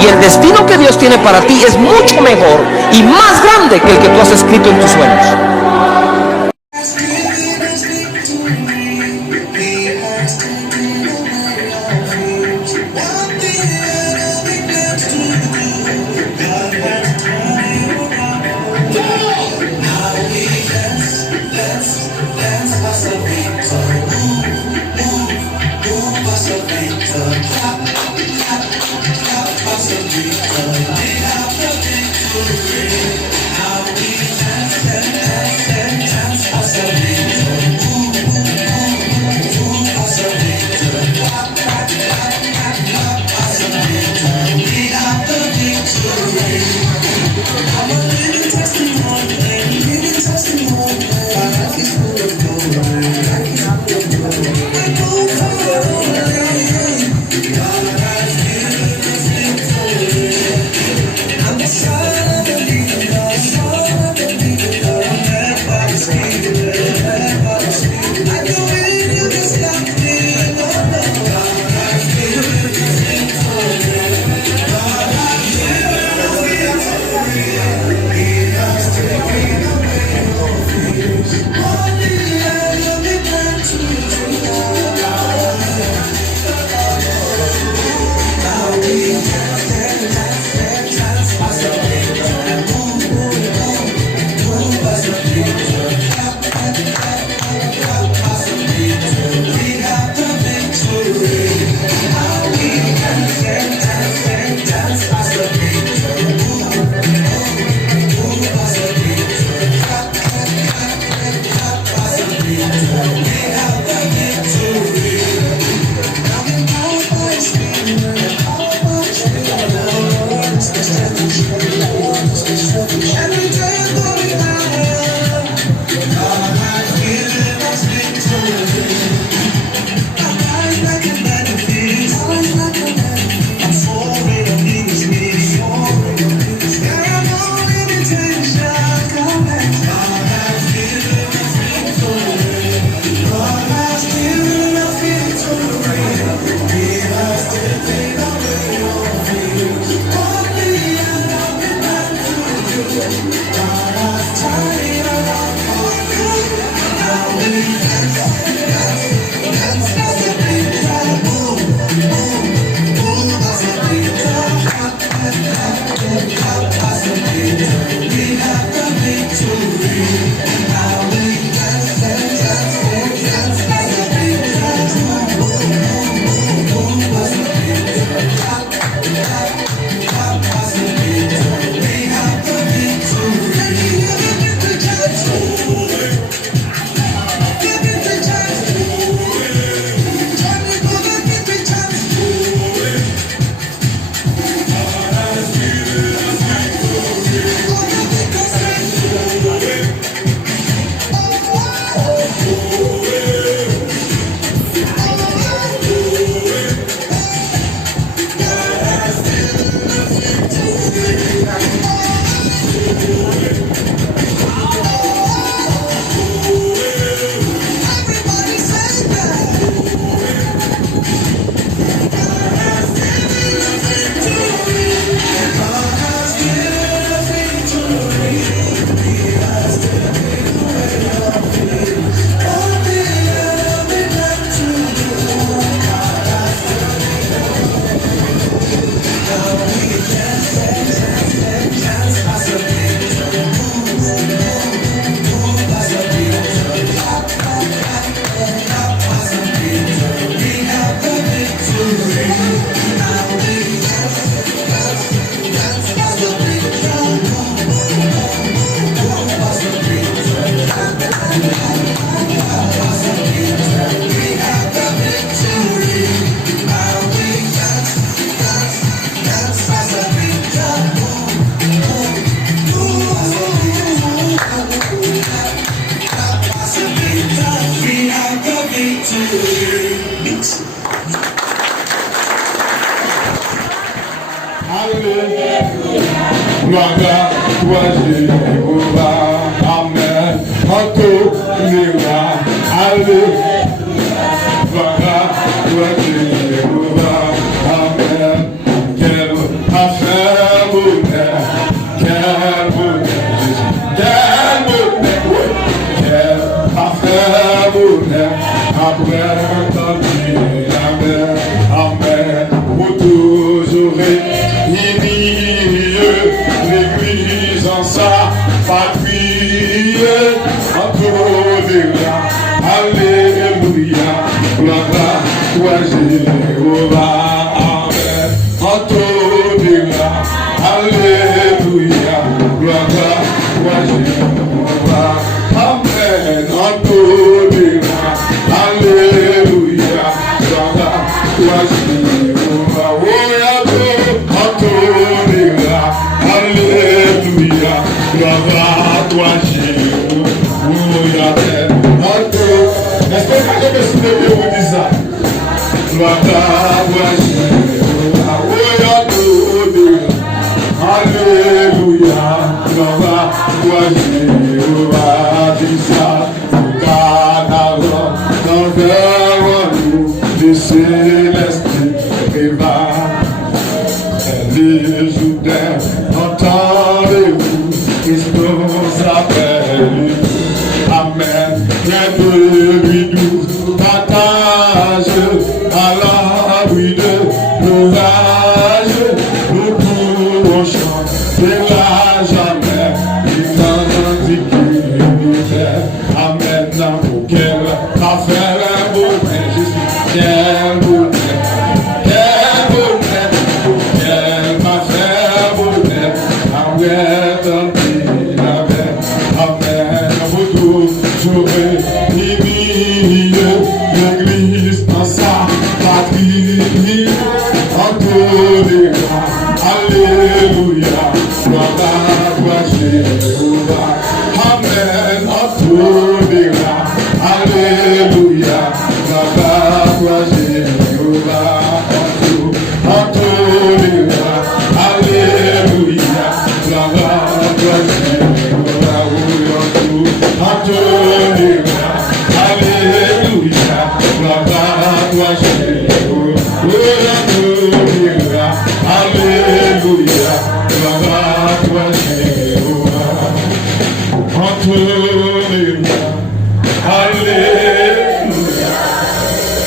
Y el destino que Dios tiene para ti es mucho mejor y más grande que el que tú has escrito en tus sueños. Maka waji uba amen Hato niwa ale Maka waji uba amen Kel toi Jéhovah, dis ça, car envers nous, les célestes préva. Les Judains, entendez-vous, Christos appelle. Amen. Rien de lui doux, partage à l'abri de l'orage. Nous pourrons chanter là jamais. Il t'en dit qu'il nous aime. Amen. Pour qu'elle va faire un beau pain. Jésus, quel bonheur. Quel bonheur. Pour qu'elle va faire un bonheur. Amen. Amen. J'aurais émis l'église dans sa patrie, en tolérant, alléluia, gloire à toi Jéhovah, amen, en tolérant, alléluia, gloire à toi Jéhovah, en tolérant, alléluia, gloire à toi Jéhovah, Alléluia, gloire à toi Jéhovah. Alléluia, gloire à toi Jéhovah. Alléluia, alléluia,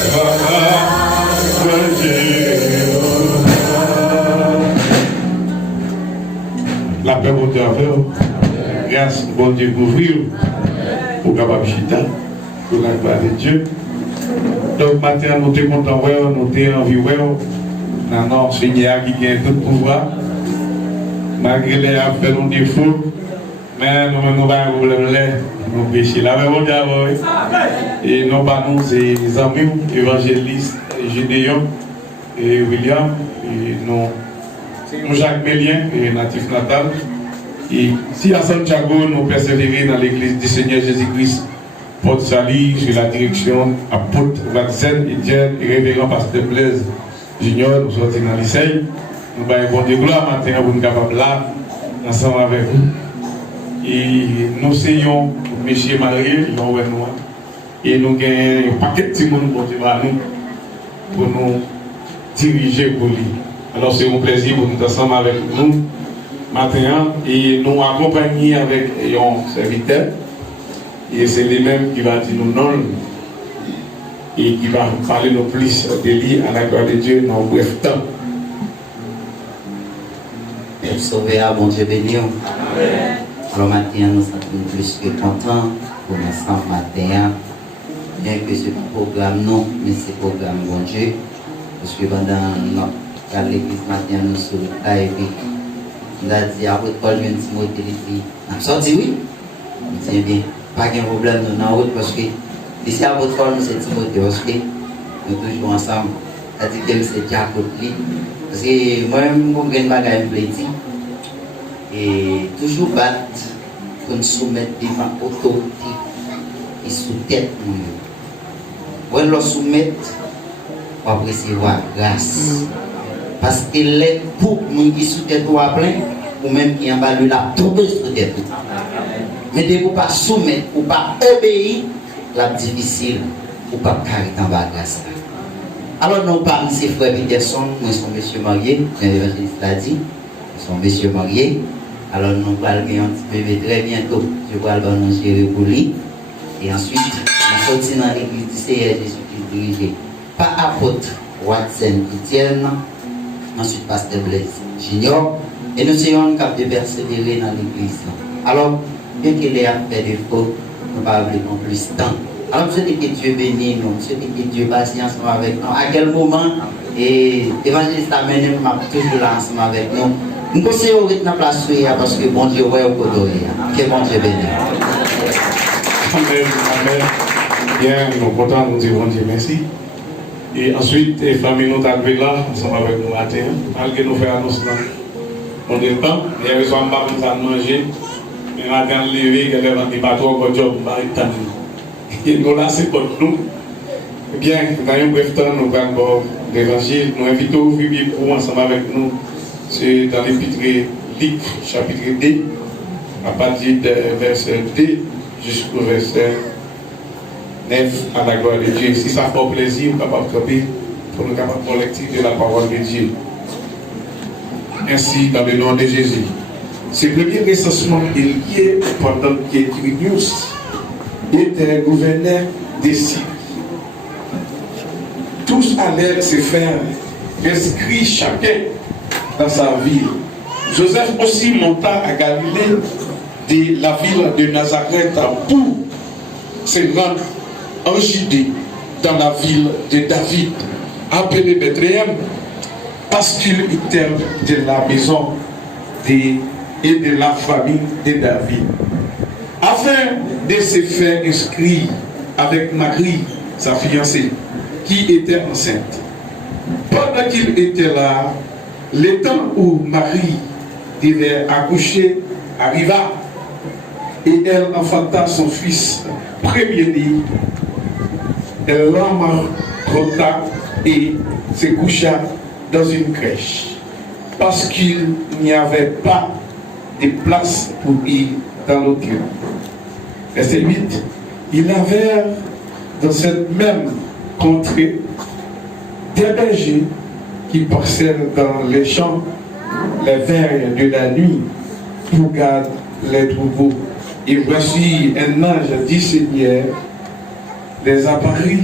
gloire à toi Jéhovah. La paix au Dieu. Grâce, bon Dieu, pour vous, pour capable chita, pour la gloire de Dieu. Donc, maintenant, nous sommes contents, nous sommes en vie, nous Seigneur qui a tout pouvoir, malgré les affaires, nos défauts, mais nous n'avons pas un problème, nous péchons. La même chose, et non pas nous, c'est les amis, évangélistes, Gédéon et William, et nous Jacques Mélien, et natif natal. Et si à Santiago, nous persévérons dans l'église du Seigneur Jésus-Christ, Porte Sali, sur la direction apôtre Watson, Etienne et révérend pasteur Blaise Junior, nous sortons dans le lycée. Nous avons bon Dieu gloire maintenant pour nous capables là, ensemble avec vous. Et nous essayons, M. Marie, et nous gagnons un paquet de petits monde pour nous diriger pour lui. Alors c'est un plaisir pour nous ensemble avec nous. Maintenant, et nous accompagner avec un serviteur, et c'est lui-même qui va dire nous non, et qui va parler nous plus de lui à la gloire de Dieu dans un bref temps. Sauvé à bon Dieu béni. Alors maintenant, nous sommes plus que contents pour ensemble matin, bien que ce programme non, mais c'est programme bon Dieu, parce que pendant notre l'église matin, nous sommes là et puis. Il a dit à votre Paul, Timothée, il dit, sorti oui. Il dit bien, pas de problème, nous n'avons pas parce que ici à votre Paul, c'est Timothée, parce que nous toujours ensemble. Il a dit que c'est Jacob, parce que moi-même, je suis un bagage plaisir. Et toujours battre pour nous soumettre devant l'autorité et sous tête. Quand nous soumettre, on va recevoir grâce. Parce que les pour nous qui sous tête ou plein, ou même qui en bas de la tomber sous tête. Mais de vous pas soumettre ou pas obéir, la difficile ou pas carrer en bas grâce. Alors nous parlons de ces frères Peterson, nous sommes monsieur marié, l'évangéliste l'a dit, nous sommes monsieur marié. Alors nous allons un petit bébé très bientôt, je vais le gérer pour lui. Et ensuite, nous sortons dans l'église du Seigneur Jésus-Christ dirigé par apôtre Watson Etienne. Ensuite, pasteur Blaise Junior, et nous serons capables de persévérer dans l'église. Alors, bien qu'il ait fait défaut, nous ne parlons pas plus de temps. Alors, je dis que Dieu bénisse nous, je dis que Dieu patience avec nous. À quel moment, et l'évangéliste amène nous toujours là ensemble avec nous. Nous conseillons de la place parce que bon Dieu est au côté. Que bon Dieu bénisse. Amen, amen. Bien, nous sommes contents, nous disons Dieu merci. Et ensuite, les familles nous arrivent là, ensemble avec nous matin, malgré nous faire annonce on est temps, il y a besoin de manger, mais matin levé, il y a pas trop de job, et nous là, c'est pour nous. Bien, dans un bref temps, nous allons l'évangile, nous invitons à ouvrir pour ensemble avec nous, c'est dans l'épître Luc, chapitre 2, à partir du verset 2 jusqu'au verset 9 à la gloire de Dieu. Si ça fait plaisir, on est capable de camper pour nous capables de collecter de la parole de Dieu. Ainsi, dans le nom de Jésus. Ce premier recensement est lié pendant que Quirinius était gouverneur des Syries. Tous allèrent se faire inscrire chacun dans sa ville. Joseph aussi monta à Galilée de la ville de Nazareth pour se rendre en Judée dans la ville de David, appelée Bethléem, parce qu'il était de la maison et de la famille de David, afin de se faire inscrire avec Marie, sa fiancée, qui était enceinte. Pendant qu'il était là, le temps où Marie devait accoucher arriva, et elle enfanta son fils premier-né. Elle l'emmaillota et se coucha dans une crèche, parce qu'il n'y avait pas de place pour y dans l'autre. Verset 8. Il avait dans cette même contrée des bergers qui passaient dans les champs les veilles de la nuit pour garder les troupeaux. Et voici un ange du Seigneur les apparut,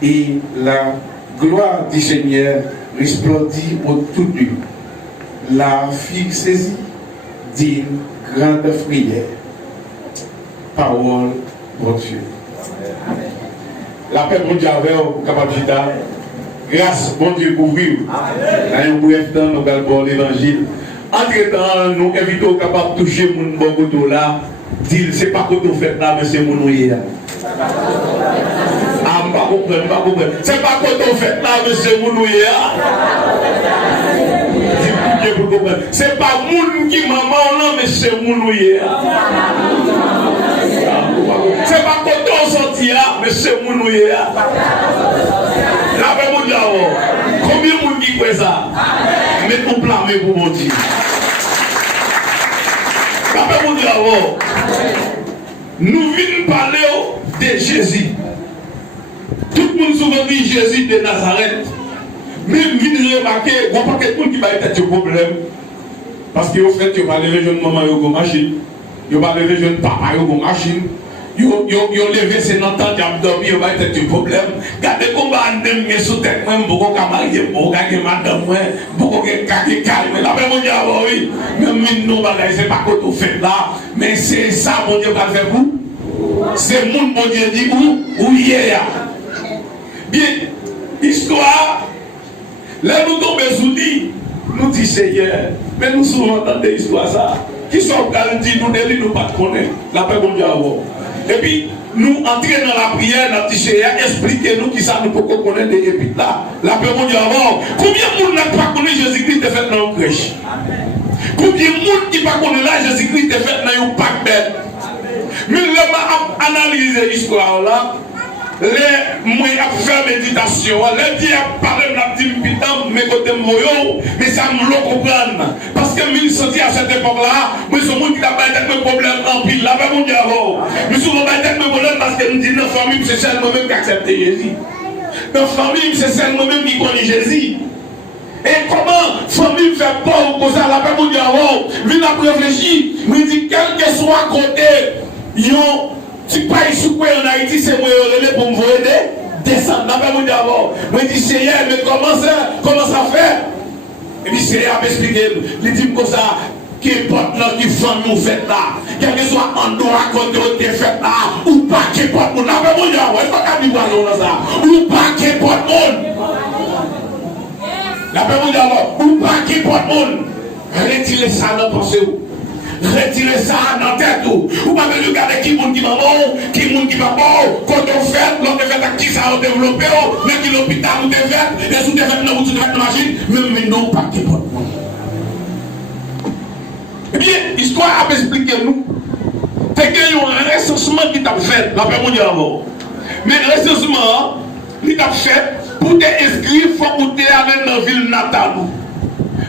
et la gloire du Seigneur resplendit autour d'eux. La fille saisie d'une grande frayeur. Parole de Dieu. La paix mondiale capable de grâce, bon Dieu, pour vivre. Dans un bref temps, nous allons l'évangile. Entre-temps, nous invitons capables de toucher mon bon côté là. Dire, c'est pas que vous faites là, mais c'est mon nouille. Ah, je ne comprends pas. C'est pas que vous faites là, mais c'est mon nouille. C'est pas moun qui maman là, mais c'est mon nouille. C'est pas que vous sorti là, mais c'est mon nouille. La paix mondiale. Combien de monde qui fait ça? Mettez-nous blâmer pour mon Dieu. La paix mondiale. Nous venons parler de Jésus. Tout le monde souvent dit Jésus de Nazareth. Mais vous venez remarquer, il n'y a pas quelqu'un qui va être un problème. Parce qu'au fait, il n'y a pas de jeune maman qui a une machine. Il n'y a pas de jeune papa qui a une machine. Ils ont levé ses ententes, ils ont dormi, il va être un problème. Regardez comment on est sous tête, beaucoup de mariés, beaucoup de madame, beaucoup de calme. La paix mondiale, oui. Même nous, c'est pas que tout fait là. Mais c'est ça, mon Dieu, va faire vous. C'est mon Dieu dit où hier. Bien, histoire, là nous tombons sous dit, nous disons Seigneur, mais nous souvent entendons des histoires ça. Qui sont garantis, nous ne nous pas connaître. La paix mondiale. Et puis, nous entrer dans la prière, dans le Seigneur, expliquez-nous qui ça nous peut connaître des épites là. La paix mondiale. Combien de monde n'a pas connu Jésus-Christ est fait dans une crèche? Combien de monde qui n'a pas connu là Jésus-Christ est fait dans un pack bête? Mais là, analyser l'histoire là. Les moyens à faire méditation, les dire parler de la petite pitam, mais côté moyo, mais ça me le comprendre. Parce que nous sommes à cette époque-là, nous sommes qui n'ont pas de problème en pile, là, mon Dieu, nous sommes pas de problème parce que nous disons notre famille, c'est celle moi-même qui accepte Jésus. Notre famille, c'est celle moi-même qui connaît Jésus. Et comment famille fait pas pour ça, la paix mon Dieu, vient à réfléchir, nous dit quel que soit côté, yo. Si pas ici en Haïti, c'est moi pour me aider. Descendre. D'après moi d'abord. Moi je dis Seigneur, mais comment ça fait? Et puis Seigneur m'explique. Il dit comme ça, qu'importe qui femme nous fait là, quel que soit en droit côté où tu fait là, ou pas qu'importe mon. D'après moi d'abord, il faut qu'on dise dans ça. Ou pas qu'importe mon. D'après moi d'abord, ou pas qu'importe mon. Retirez ça dans la pensée. Retirez ça dans la tête. Ou pas de regarder qui monde qui va bon, qui monde qui va bon. Quand on fait, l'on fait à qui ça a développé, mais qui l'hôpital nous développe, les sous développent dans la machine, même non pas qui porte. Eh bien, l'histoire a expliqué nous. C'est qu'il y a un recensement qui t'a fait, la paix mondiale. Mais le recensement, il t'a fait pour t'inscrire, il faut que tu aies dans la ville natale.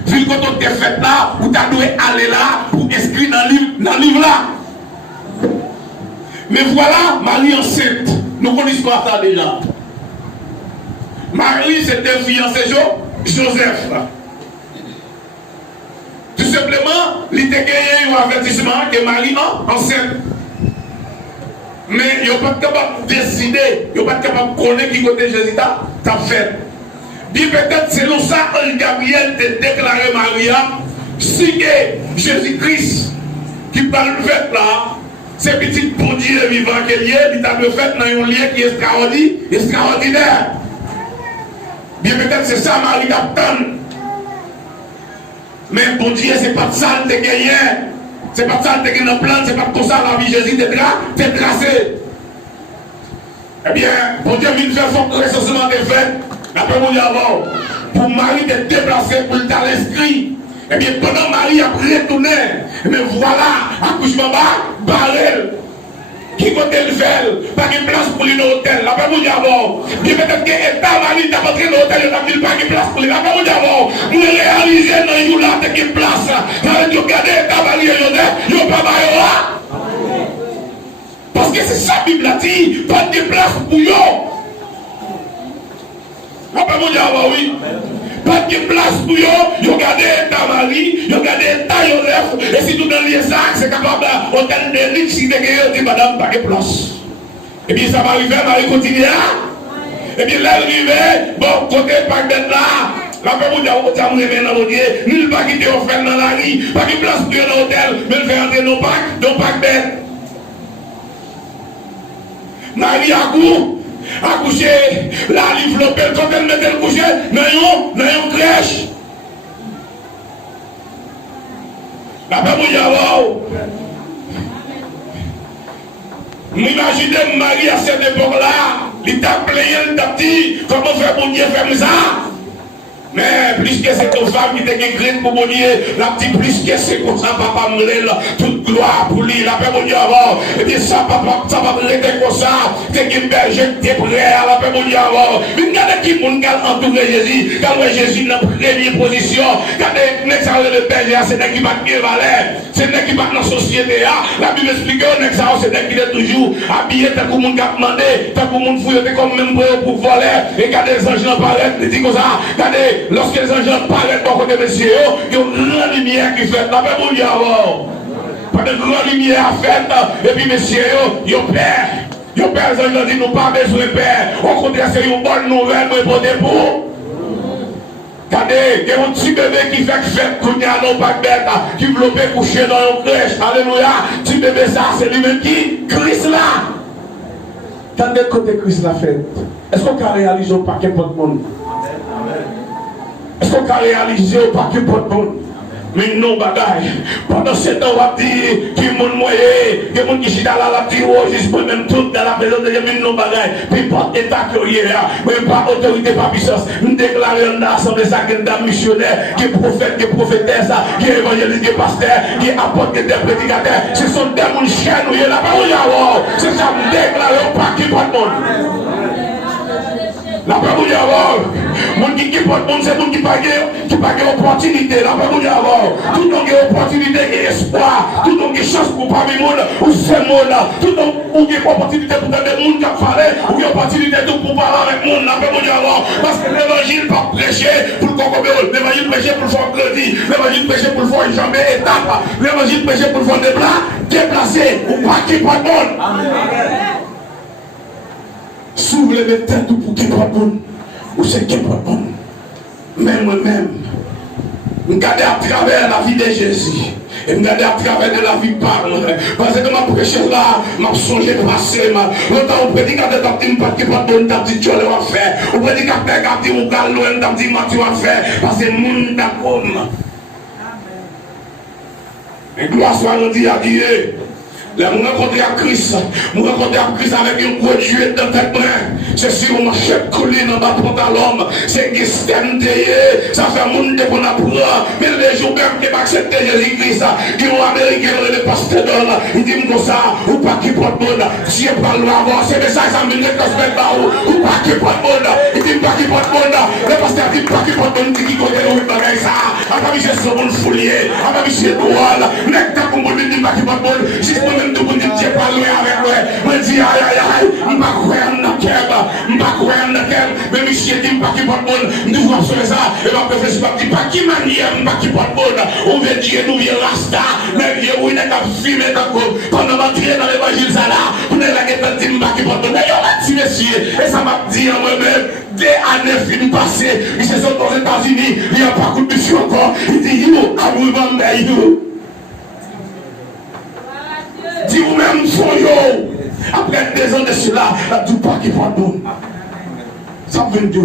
Vu que tu es fait là, ou tu dois aller là pour inscrire dans le livre là. Mais voilà, Marie enceinte. Nous connaissons ça déjà. Marie, c'était fiancé Joseph. Tout simplement, il était gagné un avertissement que Marie est enceinte. Mais il n'est pas capable de décider, il n'est pas capable de connaître qui côté Jésus t'a fait. Bien peut-être selon ça, Ange Gabriel t'a déclaré Maria, si Jésus-Christ qui parle fait là, c'est petit bon Dieu vivant qu'il y a, il t'a fait dans un lien qui est extraordinaire. Bien peut-être c'est ça Marie t'attend. Mais bon Dieu, c'est pas de ça que tu gagné. C'est pas de ça que tu as dans le plan, c'est pas comme ça la vie de Jésus t'es tracé. Eh bien, bon Dieu vient faire son recensement des faits. Après mon avant, pour Marie d'être déplacée pour le l'inscrit. Eh bien, pendant Marie a retourné, mais voilà, accouchement barrel. Qui côté le fait, pas de place pour lui dans l'hôtel. Après mon avant, bien peut-être que état Marie t'a rentré dans l'hôtel, il n'a pas de place pour lui. Après mon avant, nous réaliser dans une là, t'as une place. Quand tu regardes état Marie et il n'y a pas de parce que c'est ça la Bible a dit, pas de place pour eux. Après mon avant, oui. Pas de place pour eux, ils ont gardé ta Marie, ils ont gardé ta Joseph, et si tout dans les sacs, c'est capable d'hôtel de luxe, si tu dis madame, pas de place. Et bien ça va arriver, Marie continue là. Et bien là, arrivé, bon, côté pas de là. La paix vous dit, on va remettre dans l'audier, nul pas quitter offert dans la rue, pas de place pour eux dans l'hôtel, mais le faire entrer dans le pack bête. Marie a couru. Accoucher, la livre l'opère, quand elle mettait le coucher, dans une crèche. La paix vous dit, wow. Imaginez Marie à cette époque-là, il t'a plaigné, il t'a dit, comment faire pour Dieu faire ça? Mais plus que c'est une femme qui t'a écrit pour mon Dieu, la petite plus que c'est comme ça, papa me lève, toute gloire pour lui, la paix mon Dieu avant. Et bien ça, papa, ça va me rester comme ça, t'es une berger, t'es prêt à la paix mon Dieu avant. Mais regardez qui moun gal entouré Jésus, quand Jésus dans la première position, regardez, n'est-ce pas le berger, c'est n'est qui va bien valer, c'est n'est qui va dans la société, la Bible explique, n'est-ce pas, c'est n'est qui est toujours habillé, t'as comme moun qui a demandé, t'as comme moun fouillé, t'es comme même pour voler, et regardez les anges n'apparaissent, ils disent comme ça, regardez, lorsque les anges paraissent pour côté monsieur, il y a une grande lumière qui fait. La paix pour lui avoir. Pas de grande lumière à faire. Et puis monsieur, il y a père. Il y a père, les anges disent, nous pas besoin de père. Au contraire, c'est une bonne nouvelle pour des pour. Regardez, il y a un petit bébé qui fait fête, qu'on y a non pas bête, qui veut coucher dans une crèche. Alléluia. Petit bébé, ça, c'est lui-même qui Christ là. Regardez côté Christ la fête. Est-ce qu'on a réalisé au paquet pour le monde? Est-ce qu'on a réalisé au paquet pour le monde? Mais non, bagaille. Pendant ce temps, on va dire qu'il y a des gens qui sont dans la vie, juste pour même tout dans la maison de Dieu, mais non, bagaille. Puis pas d'état que y a, mais pas autorité, pas puissance. Nous déclarons dans l'assemblée ça que des missionnaires, qui est prophète, qui est prophétesse, qui est évangéliste, qui est pasteur, qui est apôtre, qui est prédicateur. Ce sont des gens qui chaînent, il y a la parole, c'est ça, nous déclarons au paquet pour le monde. La parole d'abord, mon qui porte monde, c'est mon qui pague opportunité. La parole d'abord, tout le monde a opportunité, qui espoir, tout le monde a chance pour parmi le monde, ou c'est monde, tout le monde a opportunité pour donner le monde qui a parlé, ou opportunité pour parler avec le monde. La parole d'abord, parce que l'évangile pas prêcher pour le concombre, l'évangile prêcher pour le faire crédit, l'évangile prêcher pour le faire jamais étape, l'évangile prêcher pour le faire déplacer, ou pas qui pas de monde. S'ouvre les têtes pour qui pas bon, ou c'est qui pas bon. Mais moi-même, je regarde à travers la vie de Jésus, et je regarde à travers de la vie de Parle. Parce que ma prêche là, m'a songé passé, longtemps on prédicateur t'a dit pas qui pas bon, t'a dit tu vas faire. On prédicateur t'a dit on va loin, t'a dit tu vas faire. Parce que le monde t'a comme. Et gloire soit rendue à Dieu. Là, je rencontre à Christ. Je rencontre à Christ avec un gros Dieu dans ta main. C'est si on m'achète collé dans ma pantalon. C'est qui s'aime ça fait mon monde qu'on apprend. Mais les jours même qui m'acceptent Jésus-Christ, qui ont américain, le pasteur d'homme, il dit comme ça, ou pas qui porte monde. Dieu parle avant, c'est ça, ça me dit que je vais pas ou pas qui porte monde. Il dit pas qui porte monde. Le pasteur dit pas qui porte monde, qui côté le bagage ça. Après, j'ai son monde foulier. Après, j'ai droit. N'est-ce pas qu'on me dit pas qui porte monde. Juste tout le monde dit pas loin avec moi. Je dis aïe aïe aïe, je ne vais pas croire dans le cœur, je ne vais pas croire dans le cœur. Mais monsieur dit pas qui porte monde, nous allons faire ça. Et ma professeur pas dit pas qui manière, pas qui porte monde. On veut dire nous viens rasta, mais vieux oui n'est qu'à filmer dans le pendant ma trier dans l'évangile ça là, on est là qui dit pas qui porte monde. Mais on dit monsieur, et ça m'a dit à moi-même. Des années finies passées, ils se sont aux États-Unis, il n'y a pas de mission encore. Il dit you, I'm with you. Si vous-même son yo, après 2 ans de cela, la tout pas qui prend bon. Ça veut dire.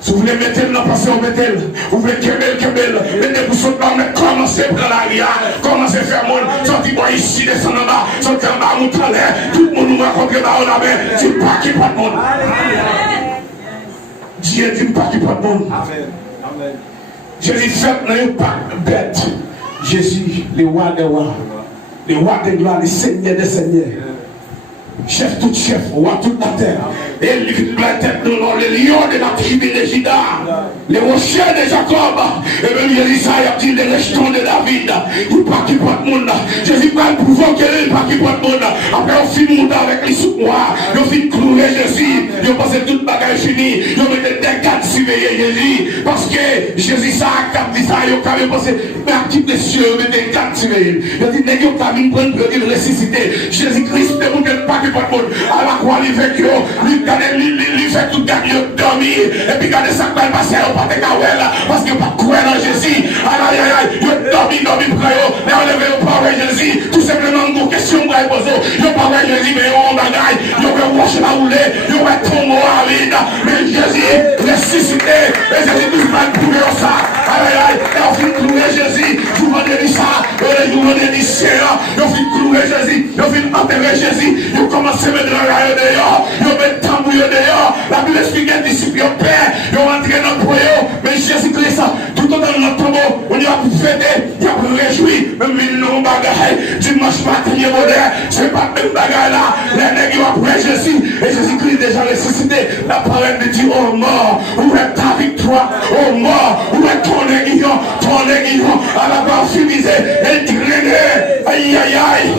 Si vous voulez mettre le passé, vous mettez le. Vous voulez kebel, mettez pour sauter là, mais commencez à prendre l'aria, commencez à faire monde, sortez moi ici, descendez en bas, sortez en bas, monter en l'air, tout le monde nous rencontre là, on a bien, dis pas qui prend bon. Dieu dit pas qui prend bon. Jésus fait dans pas bête. Jésus, le roi des rois. Le roi de gloire, le seigneur des seigneurs. Chef tout chef, roi toute la terre. Et la tête de l'or, le lion de la tribu de Juda. Les rochers de Jacob. Et même Jésus a dit les rejetons de David. Il ne pas qui porte monde. Jésus va le pouvoir qu'il n'est pas qui porte monde. Après on finit monter avec les sous noirs. On finit clouer Jésus. On passe toute bagage finie. On met des quatre surveiller Jésus. Parce que Jésus ça a dit ça. Il a même pensé, mais à qui des cieux, on met des quatre surveiller. Il a dit, n'est-ce pas qu'il prenne pour qu'il ressuscite. Jésus-Christ ne vous pas qui porte monde. À la croix, il fait que il fait tout gagner dormir. Et puis regardez ça qui va passer au pâté Kawel. Parce qu'il n'y a pas de croire dans Jésus. Aïe aïe aïe, il dormi pour eux. Mais on ne veut pas voir Jésus. Tout simplement, une question pour poser. Il n'y a pas voir Jésus, mais on bagaille. Il va wash la rouler. Il va tomber à vide. Mais Jésus ressuscité. Et Jésus tout le monde trouver ça. Aïe aïe, et on finit trouver Jésus. Vous vendez ça. Et vous vendez du ciel. On finit trouver Jésus. On finit enterrer Jésus. On commence à mettre la raille dehors. On met le tambour dehors. La Bible explique les disciples, ils père, ils ont entré dans le royaume. Mais Jésus-Christ, tout autant dans notre tombeau, on y a pu fêter, il y a pu réjouir. Mais non, bagaille, dimanche matin, il y a moderne, c'est pas même bagaille là. Les nègres ont après Jésus. Et Jésus-Christ déjà ressuscité. La parole de Dieu, oh mort, où est ta victoire? Oh mort, où est ton aiguillon? Ton aiguillon, à la barre finisée, et traîné. Aïe, aïe, aïe.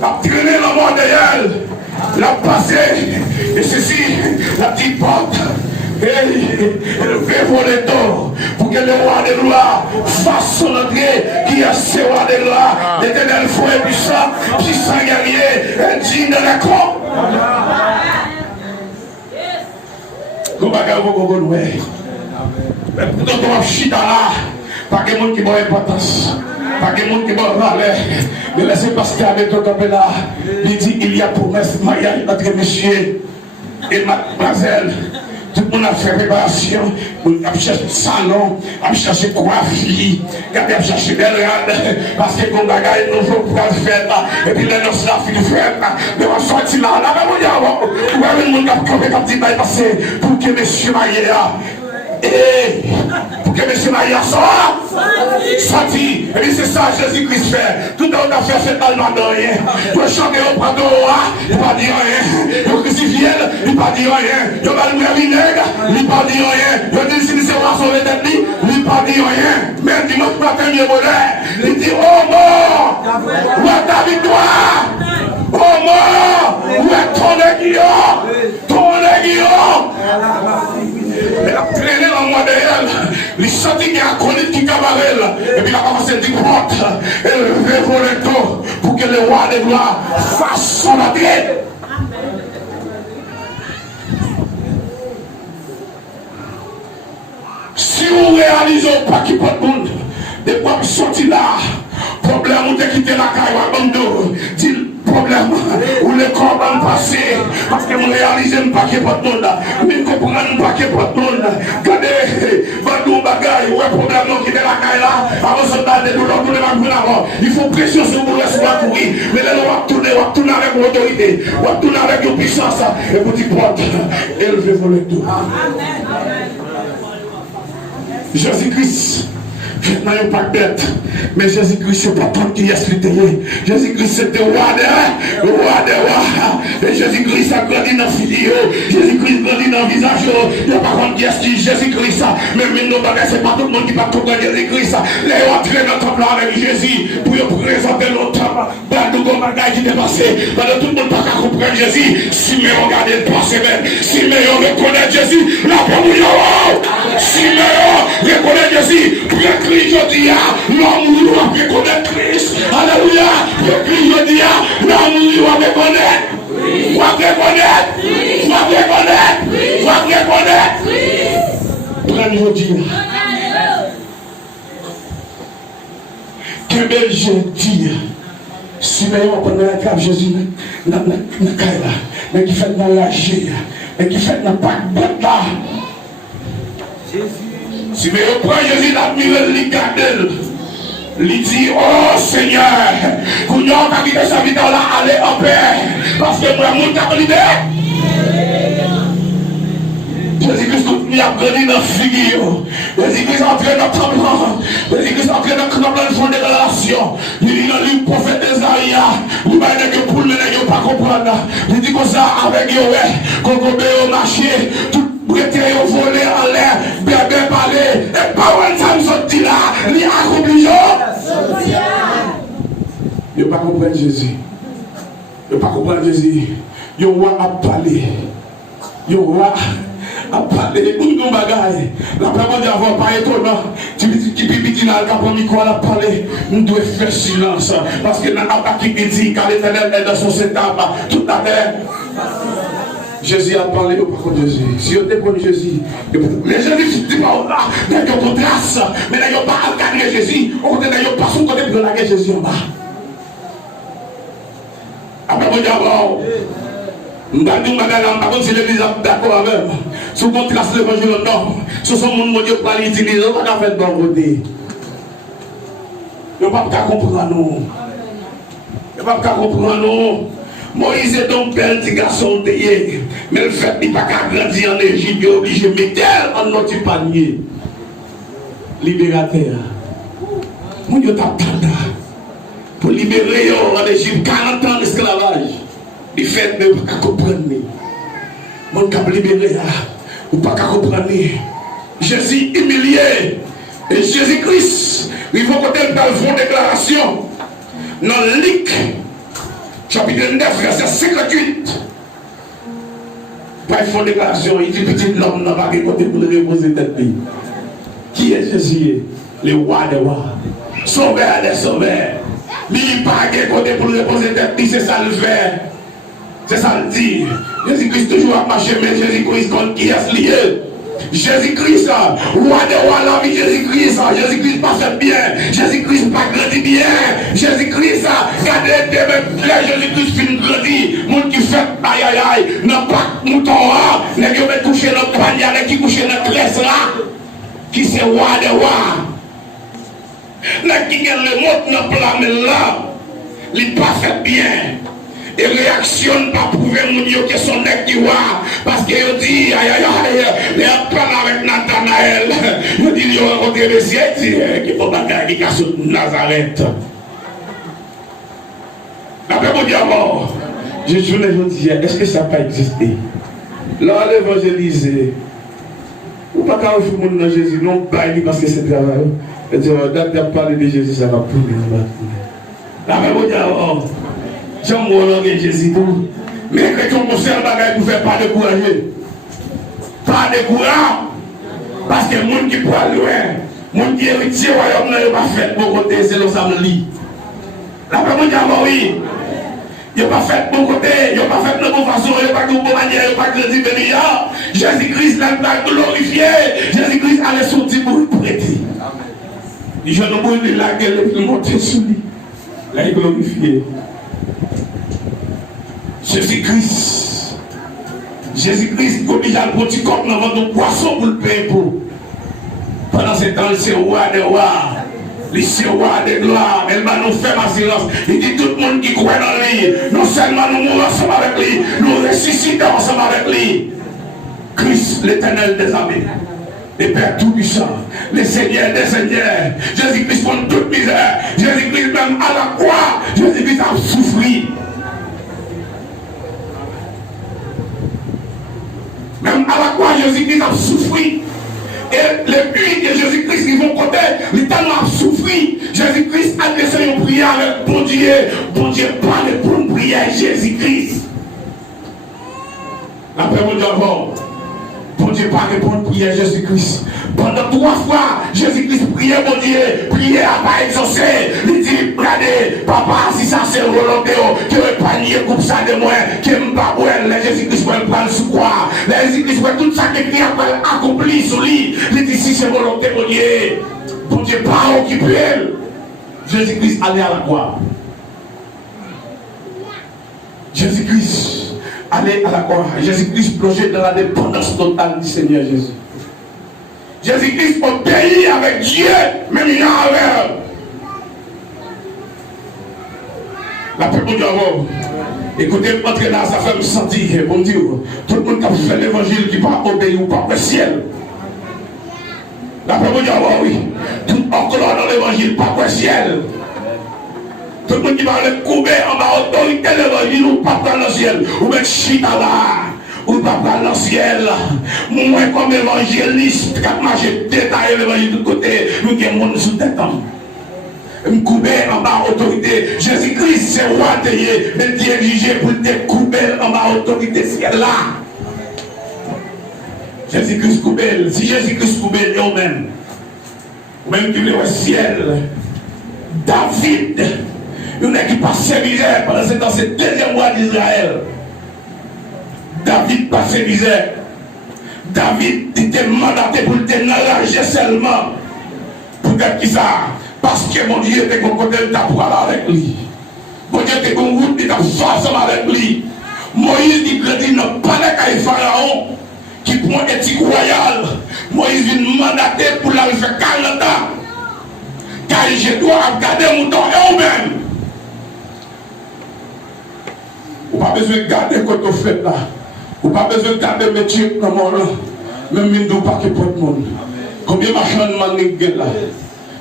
La traîner la mort d'elle, la passer, et ceci, la petite porte, et le vrai volet d'or, pour que le roi de gloire fasse son entrée, qui est ce roi de gloire, l'éternel fort et puissant guerrier, et digne de la croix. Nous bagarrons, mais pourtant, on va chita là, pas que monde qui va importance. Pas que monde qui va parler. Mais laissez pasteur avec ton campé là. Il dit il y a promesse mariage entre monsieur et mademoiselle. Tout le monde a fait préparation. On a cherché salon, on a cherché coiffure, on a cherché belle rade. Parce que qu'on bagaille nos jours pour faire là. Et puis les noces là, fini faire là. Mais on sortit là. Là, on a le monde qui a campé comme dit passer pour que monsieur marié là. Et pour que M. Maïa soit sorti. Et puis c'est ça Jésus-Christ fait. Tout le monde a fait mal de rien. Pour chanter au pardon, il ne va dire rien. Pour crucifier, il ne va dire rien. Il va le vinaigre, il ne va dire rien. Il dit si c'est moi sauver tête, il ne va dire rien. Mais dimanche matin, il est bonheur. Il dit oh mort, où est ta victoire? Oh mort, où est ton aiguillon? Ton aiguillon. Elle a traîné dans moi derrière. Il sentit qu'il y a un colite qui cabaret. Et puis il a commencé à dire porte. Et le révoleto pour que le roi de gloire fasse son entrée. Si vous réalisez pas qui porte monde, de quoi vous sortir là, problème où de quitter la caille à Bando, dit problème où les corps vont passer, parce que vous réalisez pas qui porte monde, mais vous comprenez pas qui porte monde. Regardez, Bandou bagaille, où est problème d'accord. Il faut pression sur vous, laisse moi courir. Mais là, on va tourner avec mon autorité, on va tourner avec une puissance. Et vous dites, porte, élevez-vous le dos. Jésus-Christ. Maintenant, il n'y a pas de dette. Mais Jésus-Christ, c'est pas tant qui est expliqué. Jésus-Christ, c'était roi des rois. Et Jésus-Christ a grandi dans le filier. Jésus-Christ grandi dans le visage. Il n'y a pas contre qui est Jésus-Christ. Même nos bagages, c'est pas tout le monde qui va comprendre Jésus-Christ. Les entrés dans le temple avec Jésus pour présenter le temple. Dans le bagage qui est passé. Pendant tout le monde ne peut pas comprendre Jésus. Si mais regardez le 3 semaines. Si mais on reconnaît Jésus, la première. Si mais on reconnaît Jésus, je dis, l'homme nous doit reconnaître Christ. Alléluia. Je dis, l'homme nous doit reconnaître. Doit reconnaître. Doit reconnaître. Doit reconnaître. Prenez le dia. Que bel je dis. Si on prend la cave Jésus, dans la caille, mais qui fait dans la gée, mais qui fait dans pas de bâtard. Si on prend Jésus, l'admire, il garde. Il dit, oh Seigneur, qu'on a quitté sa vie dans là, allez en paix. Parce que moi, mon temps libéré. Jésus-Christ a grandi dans le figure. Jésus-Christ a entré dans le temple. Jésus-Christ a entré dans le temple de son déclaration. Il dit dans le livre prophète d'Esaïa. Il va dire que pour le nègre, il ne pas comprendre. Il dit comme ça, avec Yoé, qu'on a au marché, tout prêté au volé en l'air, bébé parler. Et pas un temps sorti là, il a accompli. Il ne pas comprendre Jésus. Il ne pas comprendre Jésus. Il roi a parlé. Il roi a parlé. Nous bagaille. La première d'avoir pas étonnant. Tu dis dans le micro à parler. Nous devons faire silence. Parce que dans la qui dit qu'à l'Éternel est dans son setup, toute la terre. Jésus a parlé au par contre Jésus. Si on dépend Jésus, les Jésus ne disent pas là, mais ils ont trace, mais ils n'ont pas encadré Jésus. On ne peut pas son côté pour la guerre Jésus en bas. Après, on dit d'abord, nous avons dit l'église d'accord avec moi. Si on trace l'évangile en nord, ce sont les gens qui ne pas l'utiliser, on ne va pas faire de bon côté. Ils ne peuvent pas comprendre nous. Ils ne peuvent pas comprendre nous. Moïse est donc bel petit garçon payé, mais le fait qu'il n'a pas grandir en Égypte, il est obligé de mettre en notre panier. Libérateur. Mon Dieu t'attend pour libérer en Égypte 40 ans d'esclavage. Il fait ne pas comprendre. Mon cap libéré ou pas comprendre. Jésus humilié et Jésus-Christ. Il faut qu'on ait une déclaration dans Luc. Chapitre 9, verset 58. Pas une déclaration, il dit petit l'homme n'a pas côté pour le reposer tête. Qui est Jésus? Le roi des rois. Sauveur des sauveurs. Il n'a pas côté pour le reposer tête. C'est ça le fait. C'est ça le dit. Jésus-Christ toujours a marché, mais Jésus-Christ contre qui est lié? Jésus-Christ, roi des rois, la vie Jésus-Christ, Jésus-Christ pas fait bien, Jésus-Christ pas grandi bien, Jésus-Christ, regardez, Jésus-Christ fin grandi, monde qui fait aïe aïe aïe, n'a pas mouton là, n'est pas couché dans le panier, n'est qui couché dans la tresse là, qui c'est roi des rois, n'est qui gagne le mot dans la main là, il pas fait bien. Et réaction pas prouver mon Dieu que son nez qui voit parce qu'il dit aïe aïe aïe il parle avec Nathanaël il dit il a rencontré le ciel qui faut bagaille qui casse Nazareth après mon diamant je me dis est-ce que ça n'a pas existé là l'évangéliser ou pas quand il faut mon dans Jésus non parce que c'est travail et dire date de parler de Jésus ça va pourrir après mon diamant j'aime mon Jésus pour. Mais que ton conseil bagaille pour faire pas de courage. Pas de courage. Parce que les gens qui pourra loin, les gens qui héritiers royaume n'a pas fait bon côté, c'est le samedi. La première fois, oui. Il n'a pas fait bon côté, il n'a pas fait de bonne façon, il n'a pas de bonne manière, il n'a pas de crédibilité. Jésus-Christ n'a pas glorifié. Jésus-Christ allait sortir pour le prêter. Je ne peux pas la gueule et monter sur lui. Là, il glorifié. Jésus-Christ, Jésus-Christ, il oblige à le petit corps dans votre poisson pour le payer pour. Pendant ce temps, c'est roi des rois. Lycée roi de gloire, elle va nous faire ma silence. Il dit tout le monde qui croit dans lui, non seulement nous mourons ensemble avec lui, nous ressuscitons ensemble avec lui. Christ, l'éternel des armées, le Père Tout-Puissant, le Seigneur des Seigneurs, Jésus-Christ pour toute misère, Jésus-Christ même à la croix, Jésus-Christ a souffert. Même à la croix, Jésus-Christ a souffert. Et les puits de Jésus-Christ qui vont côté, le temps a souffert. Jésus-Christ a laissé une prière avec bon Dieu. Bon Dieu parle pour une prière Jésus-Christ. Après mon Dieu, bon Dieu parle pour une prière Jésus-Christ. Pendant 3 fois, Jésus-Christ priait, bon Dieu, priait à pas exaucé. Il dit, regardez, papa, si ça c'est volonté, que le panier coupe ça de moi, que me pas Jésus-Christ va le prendre sous quoi. Jésus-Christ va tout ça qui est accompli sous lui. Il dit, si c'est volonté, bon Dieu, pas occupé. Jésus-Christ allait à la croix. Jésus-Christ allait à la croix. Jésus-Christ plongé dans la dépendance totale du Seigneur Jésus. Jésus-Christ obéit avec Dieu, même il y a avec. La paix pour Dieu. Écoutez, entrer là, ça fait me sentir, bon Dieu, tout le monde qui a fait l'évangile qui va obéir ou pas au ciel. La paix pour Dieu, oui. Tout encore dans l'évangile, pas au ciel. Tout le monde qui va aller couper en bas autorité de l'évangile ou pas dans le ciel. Ou mettre chita là. Ou pas dans le ciel. Moi comme évangéliste, quand j'ai détaillé l'évangile de côté, nous qui sommes sous tête. Me couper en bas autorité. Jésus-Christ, c'est roi de Dieu, mais Dieu exigé pour te couper en bas autorité ciel là. Jésus-Christ couper. Si Jésus-Christ couper, nous-mêmes, même qui est au ciel, David, il n'est qui passait misère pendant ce temps, c'est le 2e roi d'Israël. David passait misère. David était mandaté pour te nager seulement. Pour dire qui ça? Parce que mon Dieu était qu'on côté de ta poêle avec lui. Mon Dieu était qu'on route de ta force avec lui. Moïse dit que n'a pas de Pharaon qui prend éthique royale. Moïse vient mandaté pour la faire 40 ans. Car je dois garder mon temps et vous-même. Vous n'avez pas besoin de garder ce que vous faites là. Vous n'avez pas besoin de garder le métier dans le monde. Même si vous n'avez pas de monde. Combien de machines de là?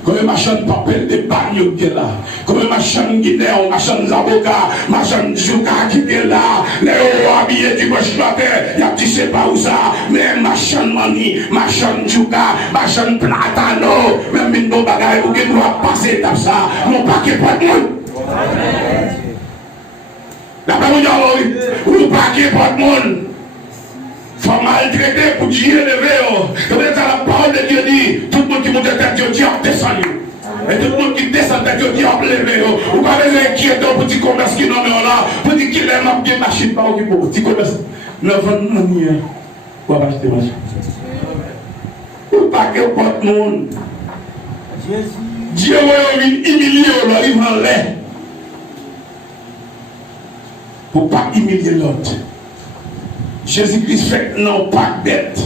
Combien de machines de papier de bagnes là? Combien de machines de guinéens, machines d'avocats, machines de joukas qui sont là? Les hauts habillés du gauche matin, il y a tu sais pas où ça. Mais machines de mani, machines de joukas, machines de platano, même si vous n'avez pas de droit passer étape ça. Mon paquet pas de monde. La parole de Dieu, paquet pas de monde. Il faut maltraiter pour Dieu lever. C'est ça la parole de Dieu dit. Tout le monde qui monte à Dieu, Dieu descend. Et tout le monde qui descend à Dieu, Dieu lever. Vous n'avez pas besoin d'inquiéter pour petit commerce qui n'en est là. Pour dire qu'il aime bien machine, pas occupé. Petit commerce, ne vendez pas. Vous avez acheté machine. Vous paquet pas de monde. Dieu va humilier l'autre, il va l'air. Pour ne pas humilier l'autre. Jésus-Christ fait non pas bête.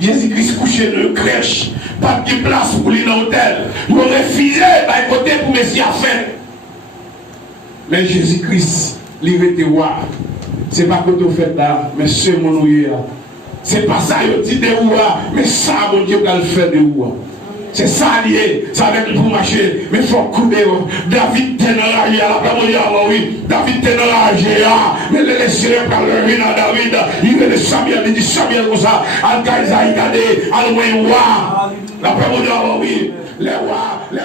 Jésus-Christ couché dans une crèche. Pas de place pour lui dans l'hôtel. Ils ont refusé d'un côté pour Messie à faire. Mais Jésus-Christ, il était roi. Ce n'est pas que vous faites là, mais c'est mon ouïe là. Ce n'est pas ça, il dit de roi, mais ça, mon Dieu, va le faire de roi. C'est ça lié, ça va être pour marcher, mais il faut couper. David était enragé, à la parole de oui. David était enragé, mais le laisser par le ruine à David. Il veut le Samuel, il dit Samuel comme ça. Al-Kaïsa, il a dit, al-Ouin, roi. La parole de oui. Les rois, les